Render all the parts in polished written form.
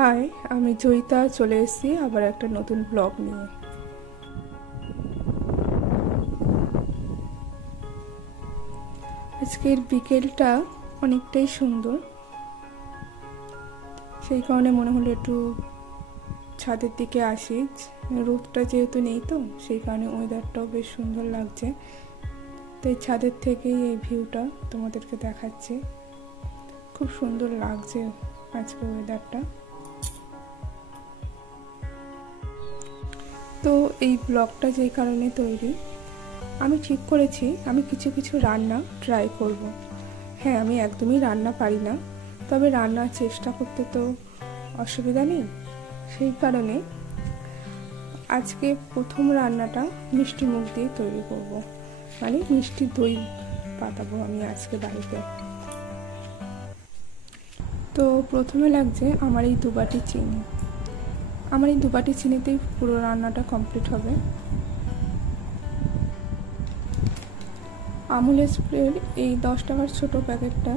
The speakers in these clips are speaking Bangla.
হাই, আমি জয়িতা চলে এসেছি আবার একটা নতুন ব্লগ নিয়ে। আজকের বিকেলটা অনেকটাই সুন্দর, সেই কারণে মনে হলো একটু ছাদের দিকে আসি। রোদটা যেহেতু নেই তো সেই কারণে ওয়েদারটাও বেশ সুন্দর লাগছে, তাই ছাদের থেকেই এই ভিউটা তোমাদেরকে দেখাচ্ছি। খুব সুন্দর লাগছে আজকে ওয়েদারটা। তো এই ব্লগটা যেই কারণে তৈরি, আমি ঠিক করেছি আমি কিছু কিছু রান্না ট্রাই করব। হ্যাঁ, আমি একদমই রান্না পারি না, তবে রান্নার চেষ্টা করতে তো অসুবিধা নেই। সেই কারণে আজকে প্রথম রান্নাটা মিষ্টি মুখ দিয়ে তৈরি করব, মানে মিষ্টি দই পাতাবো আমি আজকে বাড়িতে। তো প্রথমে লাগছে আমার এই 2 বাটি চিনি। আমার এই 2 বাটি চিনিতেই পুরো রান্নাটা কমপ্লিট হবে। আমুল স্প্রের এই 10 টাকার ছোটো প্যাকেটটা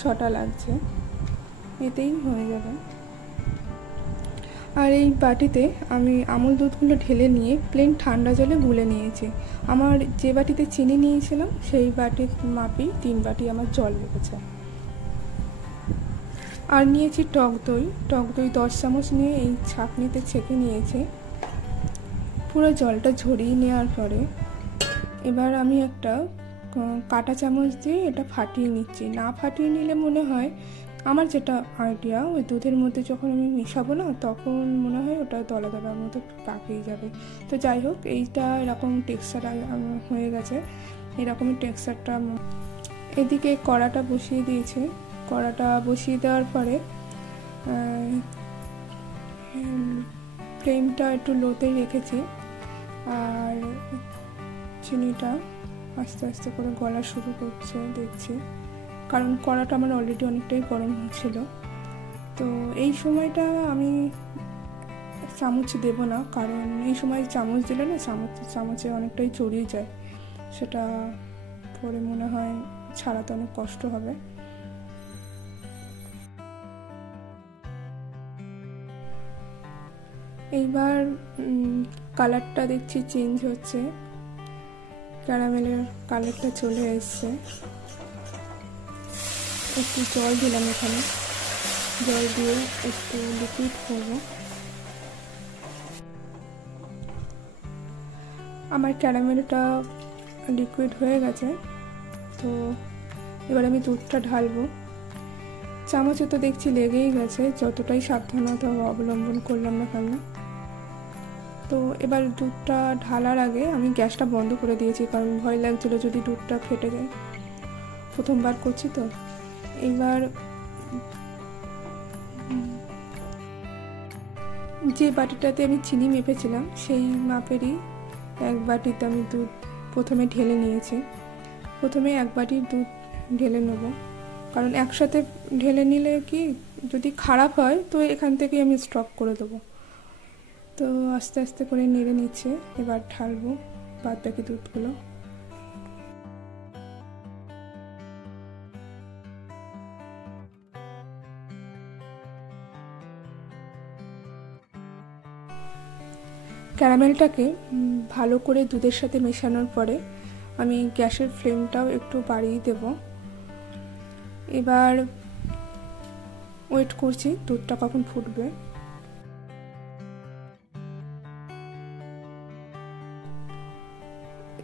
6টা লাগছে, এতেই হয়ে যাবে। আর এই বাটিতে আমি আমুল দুধগুলো ঢেলে নিয়ে প্লেন ঠান্ডা জলে গুলে নিয়েছি। আমার যে বাটিতে চিনি নিয়েছিলাম সেই বাটির মাপেই 3 বাটি আমার জল লেগেছে। আর নিয়েছি টক দই। টক দই 10 চামচ নিয়ে এই ছাঁকনিতে ছেঁকে নিয়েছি। পুরো জলটা ঝরিয়ে নেওয়ার পরে এবার আমি একটা কাঁটা চামচ দিয়ে এটা ফাটিয়ে নিচ্ছি। না ফাটিয়ে নিলে মনে হয়, আমার যেটা আইডিয়া, ওই দুধের মধ্যে যখন আমি মিশাবো না তখন মনে হয় ওটা দলা দলার মতো পাকিয়ে যাবে। তো যাই হোক, এইটা এরকম টেক্সচার হয়ে গেছে, এরকমই টেক্সচারটা। এদিকে কড়াটা বসিয়ে দিয়েছি। কড়াটা বসিয়ে দেওয়ার পরে ফ্লেমটা একটু লোতেই রেখেছি। আর চিনিটা আস্তে আস্তে করে গলা শুরু করছে দেখছি, কারণ কড়াটা আমার অলরেডি অনেকটাই গরম হচ্ছিল। তো এই সময়টা আমি চামচ দেব না, কারণ এই সময় চামচ দিলে না চামচে অনেকটাই চড়িয়ে যায়, সেটা পরে মনে হয় ছাড়াতে অনেক কষ্ট হবে। এইবার কালারটা দেখছি চেঞ্জ হচ্ছে, ক্যারামেলের কালারটা চলে এসছে। একটু জল দিলাম এখানে, জল দিয়ে একটু লিকুইড করব। আমার ক্যারামেলটা লিকুইড হয়ে গেছে, তো এবার আমি দুধটা ঢালবো। চামচে তো দেখছি লেগেই গেছে, যতটাই সাবধানতা অবলম্বন করলাম না কেন। তো এবার দুধটা ঢালার আগে আমি গ্যাসটা বন্ধ করে দিয়েছি, কারণ ভয় লাগছিল যদি দুধটা ফেটে যায়, প্রথমবার করছি তো। এবার যে বাটিটাতে আমি চিনি মেপেছিলাম সেই মাপেরই 1 বাটিতে আমি দুধ প্রথমে ঢেলে নিয়েছি। প্রথমে 1 বাটির দুধ ঢেলে নেব, কারণ একসাথে ঢেলে নিলে কি যদি খারাপ হয় তো এখান থেকেই আমি স্টপ করে দেবো। তো আস্তে আস্তে করে নেড়ে নিচ্ছে। এবার ঢালবো বাদ বাকি দুধগুলো। ক্যারামেলটাকে ভালো করে দুধের সাথে মেশানোর পরে আমি গ্যাসের ফ্লেমটাও একটু বাড়িয়ে দেব। এবার ওয়েট করছি দুধটা কখন ফুটবে।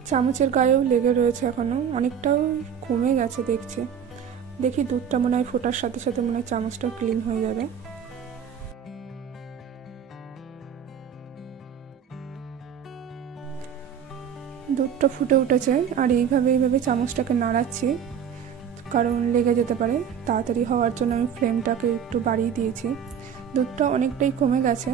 চামচের গায়েও লেগে রয়েছে, এখনো অনেকটাও কমে গেছে দেখছি। দেখি দুধটা মনে হয় ফোটার সাথে সাথে মনে হয় চামচটা ক্লিন হয়ে যাবে। দুধটা ফুটে উঠেছে, আর এইভাবে চামচটাকে নাড়াচ্ছি, কারণ লেগে যেতে পারে। তাড়াতাড়ি হওয়ার জন্য আমি ফ্লেমটাকে একটু বাড়িয়ে দিয়েছি। দুধটা অনেকটাই কমে গেছে,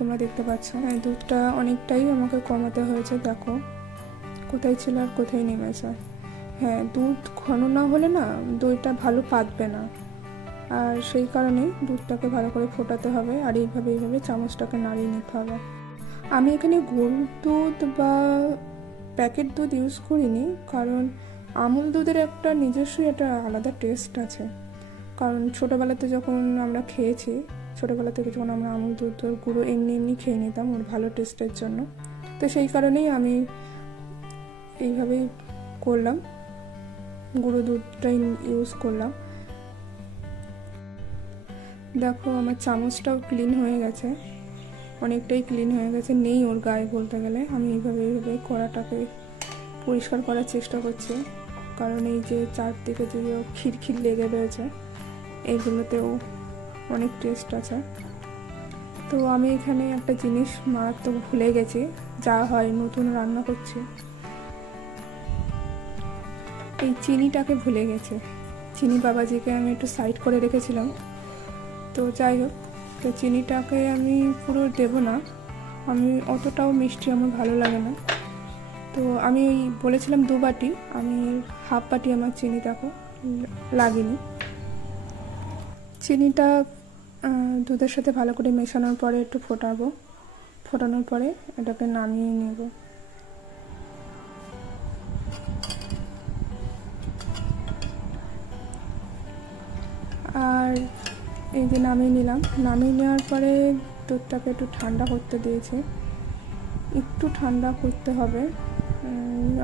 তোমরা দেখতে পাচ্ছ। হ্যাঁ, দুধটা অনেকটাই আমাকে কমাতে হয়েছে। দেখো কোথায় ছিল আর কোথায় নেমেছে। হ্যাঁ, দুধ ঘন না হলে না দইটা ভালো পাতবে না, আর সেই কারণেই দুধটাকে ভালো করে ফোটাতে হবে। আর এইভাবে চামচটাকে নাড়িয়ে নিতে হবে। আমি এখানে গরুর দুধ বা প্যাকেট দুধ ইউজ করিনি, কারণ আমুল দুধের একটা নিজস্ব একটা আলাদা টেস্ট আছে, কারণ ছোটোবেলাতে যখন আমরা খেয়েছি, ছোটোবেলা থেকে যখন আমরা আমুল দুধের গুঁড়ো এমনি এমনি খেয়ে নিতাম ওর ভালো টেস্টের জন্য, তো সেই কারণেই আমি এইভাবেই করলাম, গুঁড়ো দুধটাই ইউজ করলাম। দেখো আমার চামচটাও ক্লিন হয়ে গেছে, অনেকটাই ক্লিন হয়ে গেছে, নেই ওর গায়ে বলতে গেলে। আমি এইভাবে কড়াটাকে পরিষ্কার করার চেষ্টা করছি, কারণ এই যে চারদিকে যে খিরখির লেগে রয়েছে এইগুলোতেও অনেক টেস্ট আছে। তো আমি এখানে একটা জিনিস মারাত্মক ভুলে গেছি, যা হয় নতুন রান্না করছি, এই চিনিটাকে ভুলে গেছে। চিনি বাবাজিকে আমি একটু সাইড করে রেখেছিলাম, তো যাই হোক, তো চিনিটাকে আমি পুরো দেব না, আমি অতটাও মিষ্টি আমার ভালো লাগে না। তো আমি বলেছিলাম 2 বাটি, আমি হাফ বাটি আমার চিনিটাকে লাগেনি। চিনিটা দুধের সাথে ভালো করে মেশানোর পরে একটু ফোটানোর পরে এটাকে নামিয়ে নেব। আর এই যে নামিয়ে নিলাম, নামিয়ে নেওয়ার পরে দুধটাকে একটু ঠান্ডা করতে দিয়েছি, একটু ঠান্ডা করতে হবে,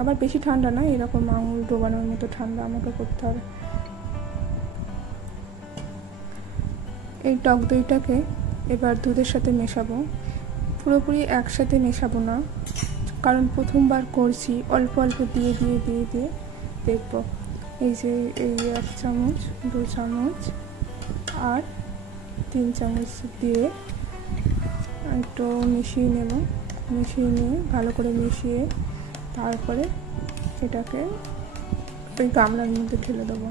আবার বেশি ঠান্ডা না, এরকম আঙুল ডোবানোর মতো ঠান্ডা আমাকে করতে হবে। এই টক দইটাকে এবার দুধের সাথে মেশাবো, পুরোপুরি একসাথে মেশাবো না, কারণ প্রথমবার করছি, অল্প অল্প দিয়ে দিয়ে দিয়ে দিয়ে দেখবো। এই যে এই 1 চামচ 2 চামচ আর 3 চামচ দিয়ে একটু মিশিয়ে নেব, মিশিয়ে নিয়ে ভালো করে মিশিয়ে তারপরে এটাকে ওই গামলার মধ্যে ঢেলে দেবো।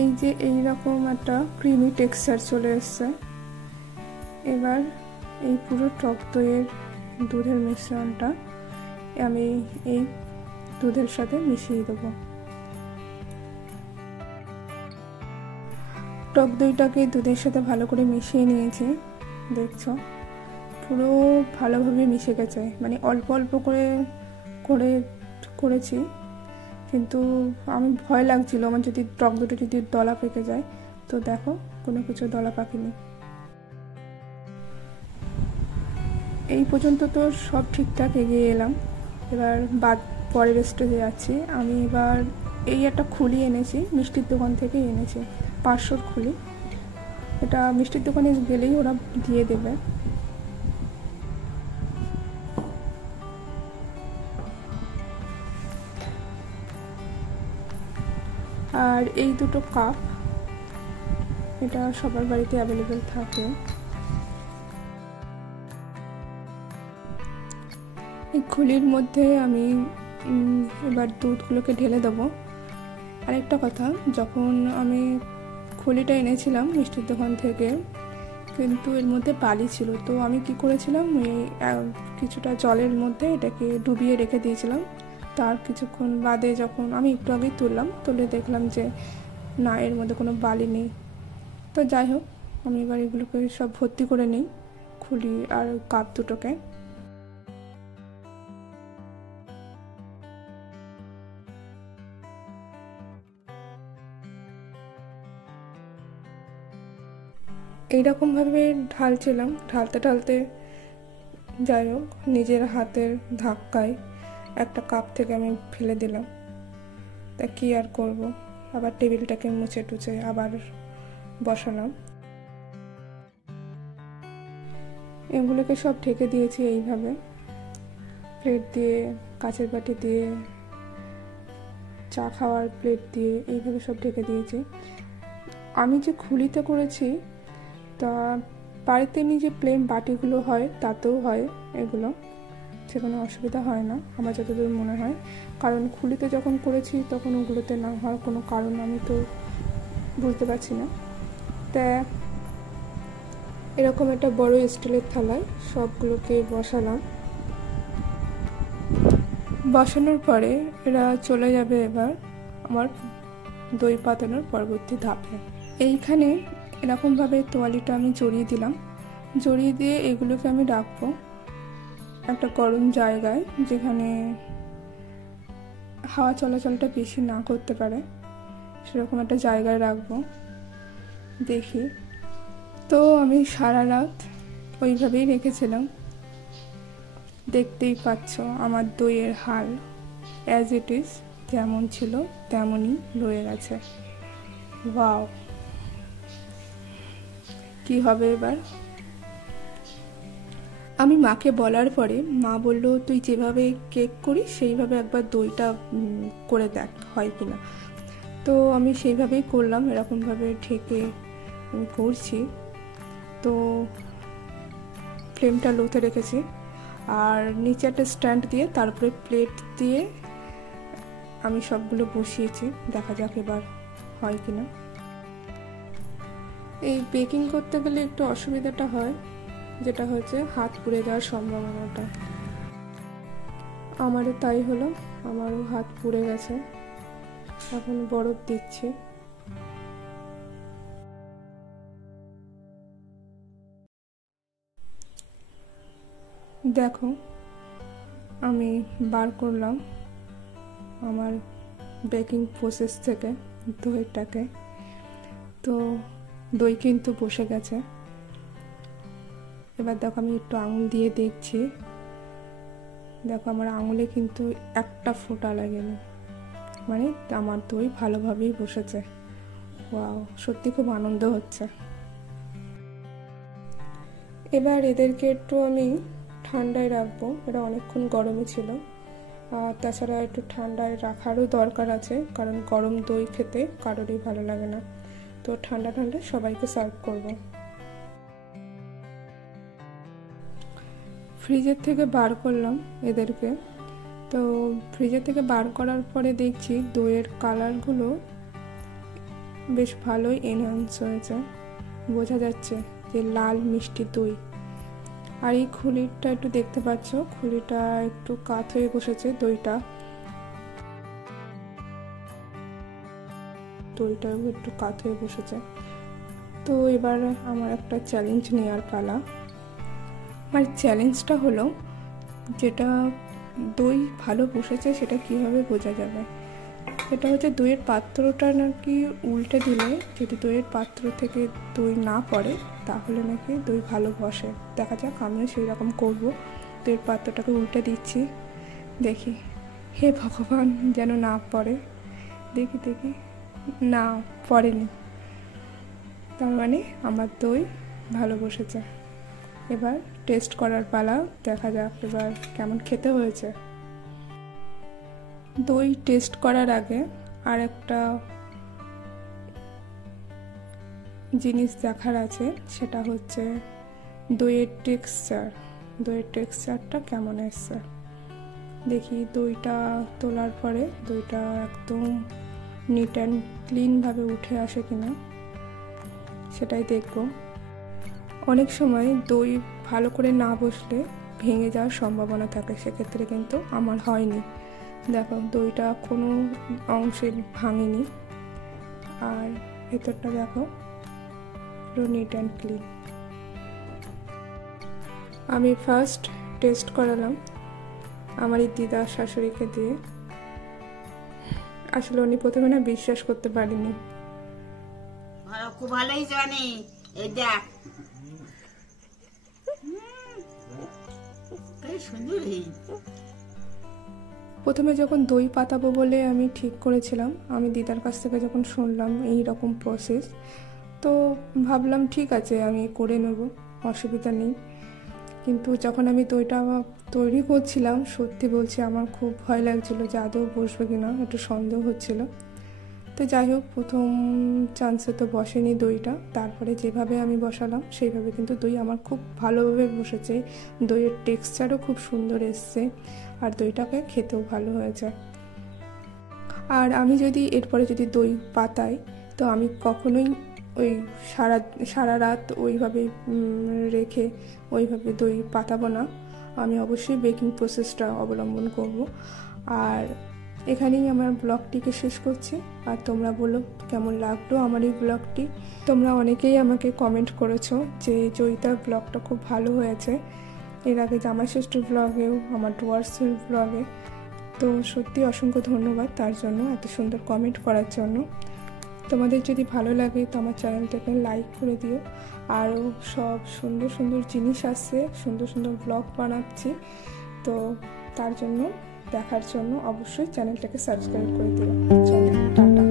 এই যে এইরকম একটা ক্রিমি টেক্সচার চলে এসছে। এবার এই পুরো টক দইয়ের দুধের মিশ্রণটা আমি এই দুধের সাথে মিশিয়ে দেবো। টক দইটাকে দুধের সাথে ভালো করে মিশিয়ে নিয়েছি, দেখছো পুরো ভালোভাবে মিশে গেছে, মানে অল্প অল্প করে করেছি, কিন্তু আমি ভয় লাগছিল আমার যদি টক দইটা যদি দলা পেকে যায়, তো দেখো কোনো কিছু দলা পাকেনি। এই পর্যন্ত তো সব ঠিকঠাক এগিয়ে এলাম, এবার পরের স্টেজে যাচ্ছি। আমি এবার এই একটা খুলি এনেছি, মিষ্টির দোকান থেকে এনেছি, 500 খুলি, এটা মিষ্টির দোকানে গেলেই ওরা দিয়ে দেবে। আর এই 2টো কাপ, এটা সবার বাড়িতে অ্যাভেলেবেল থাকে। এই খুলির মধ্যে আমি এবার দুধগুলোকে ঢেলে দেবো। আরেকটা কথা, যখন আমি খুলিটা এনেছিলাম মিষ্টির দোকান থেকে, কিন্তু এর মধ্যে বালি ছিল, তো আমি কি করেছিলাম, কিছুটা জলের মধ্যে এটাকে ডুবিয়ে রেখে দিয়েছিলাম। তার কিছুক্ষণ বাদে যখন আমি একটু আগেই তুললাম, তুলে দেখলাম যে না, এর মধ্যে কোনো বালি নেই। তো যাই হোক, আমি এবার এগুলোকে সব ভর্তি করে নিই, খুলি আর কাপ দুটোকে। এইরকমভাবে ঢালছিলাম, ঢালতে ঢালতে যাই হোক নিজের হাতের ধাক্কায় একটা কাপ থেকে আমি ফেলে দিলাম। তা কি আর করব, আবার টেবিলটাকে মুছে টুছে আবার বসালাম। এগুলোকে সব ঢেকে দিয়েছি এইভাবে, প্লেট দিয়ে, কাঁচের বাটি দিয়ে, চা খাওয়ার প্লেট দিয়ে, এইভাবে সব ঢেকে দিয়েছি। আমি যে খুলিতে করেছি, তা বাড়িতে এমনি যে প্লেন বাটিগুলো হয় তাতেও হয় এগুলো, সে কোনো অসুবিধা হয় না আমার যতদূর মনে হয়, কারণ খুলিতে যখন করেছি তখন ওগুলোতে না হওয়ার কোনো কারণ আমি তো বুঝতে পারছি না। তা এরকম একটা বড় স্টিলের থালায় সবগুলোকে বসালাম, বসানোর পরে এরা চলে যাবে এবার আমার দই পাতানোর পরবর্তী ধাপে। এইখানে এরকমভাবে তোয়ালিটা আমি জড়িয়ে দিলাম, জড়িয়ে দিয়ে এগুলোকে আমি রাখবো। একটা গরম জায়গায়, যেখানে হাওয়া চলাচলটা বেশি না করতে পারে, সেরকম একটা জায়গায় রাখবো। দেখি। তো আমি সারা রাত ওইভাবেই রেখেছিলাম। দেখতেই পাচ্ছ আমার দইয়ের হাল অ্যাজ ইট ইজ, যেমন ছিল তেমনই রয়ে গেছে। ওয়াও, কি হবে এবার? আমি মাকে বলার পরে মা বলল, তুই যেভাবে কেক করিস সেইভাবে একবার দইটা করে দেখ হয় কিনা। তো আমি সেইভাবেই করলাম, এরকমভাবে ঢেকে আমি করছি। তো ফ্লেমটা লোতে রেখেছি, আর নিচে একটা স্ট্যান্ড দিয়ে তারপরে প্লেট দিয়ে আমি সবগুলো বসিয়েছি। দেখা যাক এবার হয় কিনা। এই বেকিং করতে গেলে একটু অসুবিধাটা হয়, যেটা হচ্ছে হাত পুড়ে যাওয়ার সম্ভাবনাটা। আমারও তাই হলো, আমারও হাত পুড়ে গেছে। এখন বরফ দিচ্ছি। দেখো, আমি বার করলাম আমার বেকিং প্রসেস থেকে দইটাকে। তো দই কিন্তু বসে গেছে। এবার দেখো, আমি একটু আঙুল দিয়ে দেখছি। দেখো, আমার আঙুলে কিন্তু একটা ফোঁটা লাগেনি, মানে আমার দই ভালোভাবেই বসেছে। ওয়াও, সত্যি খুব আনন্দ হচ্ছে। এবার এদেরকে একটু আমি ঠান্ডায় রাখবো, এটা অনেকক্ষণ গরমে ছিল। আর তাছাড়া একটু ঠান্ডায় রাখারও দরকার আছে, কারণ গরম দই খেতে কারোরই ভালো লাগে না। তো ঠান্ডা ঠান্ডা সবাইকে সার্ভ করব। ফ্রিজের থেকে বার করলাম এদেরকে। তো ফ্রিজের থেকে বার করার পরে দেখছি দইয়ের কালারগুলো বেশ ভালোই এনহান্স হয়েছে, বোঝা যাচ্ছে যে লাল মিষ্টি দই। আর এই খুলিটা একটু দেখতে পাচ্ছ, খুলিটা একটু কাত হয়ে বসেছে, দইটা একটু কাত হয়ে বসেছে। তো এবার আমার একটা চ্যালেঞ্জ নেওয়ার পালা। আমার চ্যালেঞ্জটা হলো, যেটা দই ভালো বসেছে সেটা কিভাবে বোঝা যাবে। এটা হচ্ছে দইয়ের পাত্রটা নাকি উল্টে দিলে, যদি দইয়ের পাত্র থেকে দই না পড়ে তাহলে নাকি দই ভালো বসে। দেখা যাক, আমিও সেই রকম করবো। দইয়ের পাত্রটাকে উল্টে দিচ্ছি, দেখি। হে ভগবান, যেন না পড়ে। দেখি দেখি, না পড়েনি, তার মানে আমার দই ভালো বসেছে। এবার টেস্ট করার পালা, দেখা যাক এবার কেমন খেতে হয়েছে। দই টেস্ট করার আগে আর একটা জিনিস দেখার আছে, সেটা হচ্ছে দইয়ের টেক্সচারটা কেমন এসছে। দেখি দইটা তোলার পরে দইটা একদম নিট অ্যান্ড ক্লিনভাবে উঠে আসে কিনা, সেটাই দেখব। অনেক সময় দই ভালো করে না বসলে ভেঙে যাওয়ার সম্ভাবনা থাকে, সেক্ষেত্রে কিন্তু আমার হয়নি। দেখো, দইটা কোনো অংশে ভাঙেনি, আর ভেতরটা দেখো পুরো নিট অ্যান্ড ক্লিন। আমি ফার্স্ট টেস্ট করালাম আমার এই দিদা শাশুড়িকে দিয়ে। আসলে উনি প্রথমে না বিশ্বাস করতে পারিনি। খুব ভালোই জানি, এই দেখ সুন্দর। প্রথমে যখন দই পাতাবো বলে আমি ঠিক করেছিলাম, আমি দিদার কাছ থেকে যখন শুনলাম এই রকম প্রসেস, তো ভাবলাম ঠিক আছে, আমি করে নেব, অসুবিধা নেই। কিন্তু যখন আমি দইটা তৈরি করছিলাম, সত্যি বলছি আমার খুব ভয় লাগছিল যে আদৌ বসবে কিনা, একটু সন্দেহ হচ্ছিল। তো যাই হোক, প্রথম চান্সে তো বসেনি দইটা, তারপরে যেভাবে আমি বসালাম সেইভাবে কিন্তু দই আমার খুব ভালোভাবে বসেছে। দইয়ের টেক্সচারও খুব সুন্দর এসছে, আর দইটাকে খেতেও ভালো হয়েছে। আর আমি যদি এরপরে দই পাতাই, তো আমি কখনোই ওই সারা রাত ওইভাবে রেখে ওইভাবে দই পাতাবো না। আমি অবশ্যই বেকিং প্রসেসটা অবলম্বন করব। আর এখানেই আমার ব্লগটিকে শেষ করছি। আর তোমরা বলো কেমন লাগলো আমার এই ব্লগটি। তোমরা অনেকেই আমাকে কমেন্ট করেছো যে জয়িতার ব্লগটা খুব ভালো হয়েছে, এর আগে জামাই ষষ্ঠীর ব্লগেও, আমার ডুয়ার্সের ব্লগে। তো সত্যি অসংখ্য ধন্যবাদ তার জন্য, এত সুন্দর কমেন্ট করার জন্য। তোমাদের যদি ভালো লাগে তো আমার চ্যানেলটাকে লাইক করে দিও। আরও সব সুন্দর সুন্দর জিনিস আসছে, সুন্দর সুন্দর ব্লগ বানাচ্ছি, তো তার জন্য দেখার জন্য অবশ্যই চ্যানেলটাকে সাবস্ক্রাইব করে দিও। চলো, টাটা।